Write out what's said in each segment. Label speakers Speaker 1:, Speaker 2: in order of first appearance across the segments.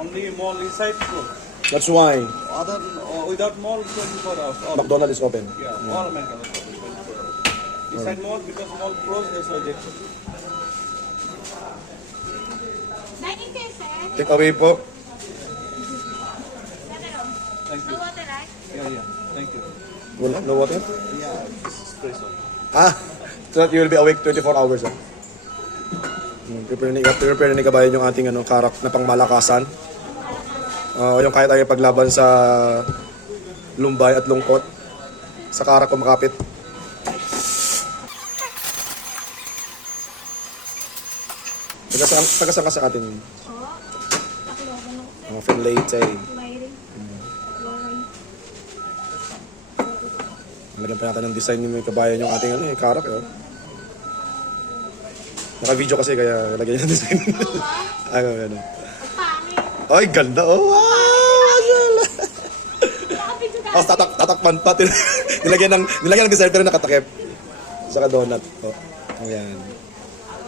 Speaker 1: Only mall inside closed.
Speaker 2: That's why
Speaker 1: Other uh, without mall 24 hours. All,
Speaker 2: McDonald's is open.
Speaker 1: yeah, all American is open 24 hours. Inside mall because mall closed, no ejection.
Speaker 3: Dining kayo, sir.
Speaker 2: Take away po.
Speaker 1: Thank you.
Speaker 3: No water, right?
Speaker 1: Yeah, yeah. Thank you.
Speaker 2: Wala, no water?
Speaker 1: Yeah, this is espresso.
Speaker 2: Ah, so that you will be awake 24 hours. Ah. Hmm, Prepare ni, prepare ni kabayan yung ating ano, karak na pangmalakasan. Uh, yung kaya tayo paglaban sa lumbay at lungkot. Sa karak kumakapit. Taga saan, taga saan ka sa atin?
Speaker 3: Oo.
Speaker 2: Oh, from Leyte.
Speaker 3: Wiring. Wiring.
Speaker 2: Nalagyan pa natin ng design ni kabayan yung ating ano, eh, karak. Eh. Naka-video kasi kaya lagyan niya ng design. ano, ano. Ay, ganda. Oh, wow! Oh, tatak, tatakpan pa. Nilagyan ng, nilagyan ng design pero nakatakip. Saka donut. Oh, ayan.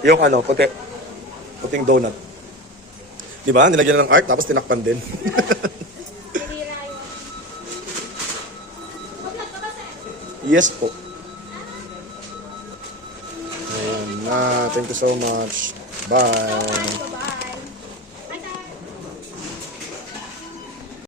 Speaker 2: Yung ano, puti. Puting donut. Di ba? Nilagyan ng art tapos tinakpan din. Yes po. Ayan na. Thank you so much.
Speaker 3: Bye.